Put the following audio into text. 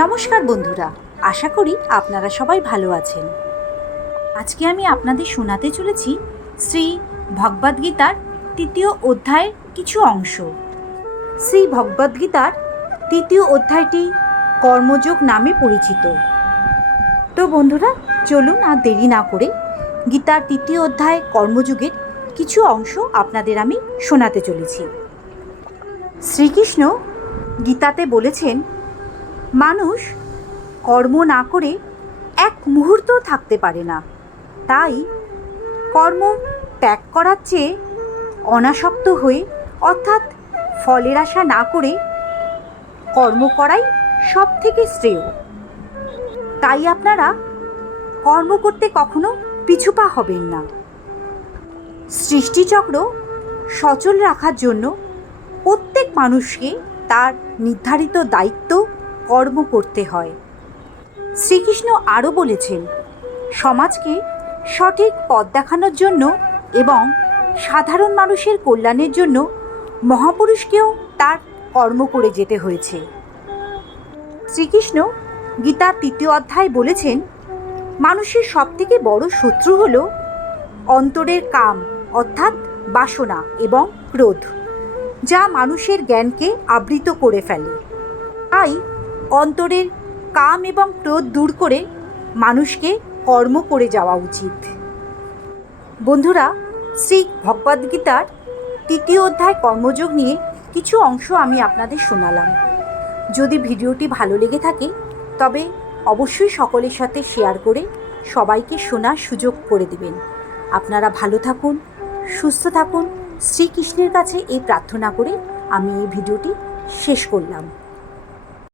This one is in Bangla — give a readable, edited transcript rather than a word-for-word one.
নমস্কার বন্ধুরা, আশা করি আপনারা সবাই ভালো আছেন। আজকে আমি আপনাদের শোনাতে চলেছি শ্রী ভগবদ্গীতার ৩য় অধ্যায়ের কিছু অংশ। শ্রী ভগবদ্গীতার ৩য় অধ্যায়টি কর্মযোগ নামে পরিচিত। তো বন্ধুরা, চলুন আর দেরি না করে গীতার ৩য় অধ্যায় কর্মযোগের কিছু অংশ আপনাদের আমি শোনাতে চলেছি। শ্রীকৃষ্ণ গীতাতে বলেছেন, মানুষ কর্ম না করে এক মুহূর্ত থাকতে পারে না। তাই কর্ম ত্যাগ করার চেয়ে অনাসক্ত হয়ে অর্থাৎ ফলের আশা না করে কর্ম করাই সব থেকে শ্রেয়। তাই আপনারা কর্ম করতে কখনো পিছুপা হবেন না। সৃষ্টিচক্র সচল রাখার জন্য প্রত্যেক মানুষকে তার নির্ধারিত দায়িত্ব কর্ম করতে হয়। শ্রীকৃষ্ণ আরও বলেছেন, সমাজকে সঠিক পথ দেখানোর জন্য এবং সাধারণ মানুষের কল্যাণের জন্য মহাপুরুষকেও তার কর্ম করে যেতে হয়েছে। শ্রীকৃষ্ণ গীতার ৩য় অধ্যায় বলেছেন, মানুষের সবথেকে বড় শত্রু হল অন্তরের কাম অর্থাৎ বাসনা এবং ক্রোধ, যা মানুষের জ্ঞানকে আবৃত করে ফেলে। তাই অন্তরের কাম এবং ক্রোধ দূর করে মানুষকে কর্ম করে যাওয়া উচিত। বন্ধুরা, শ্রী ভগবদ্গীতার ৩য় অধ্যায় কর্মযোগ নিয়ে কিছু অংশ আমি আপনাদের শোনালাম। যদি ভিডিওটি ভালো লেগে থাকে তবে অবশ্যই সকলের সাথে শেয়ার করে সবাইকে শোনার সুযোগ করে দেবেন। আপনারা ভালো থাকুন, সুস্থ থাকুন, শ্রীকৃষ্ণের কাছে এই প্রার্থনা করে আমি এই ভিডিওটি শেষ করলাম।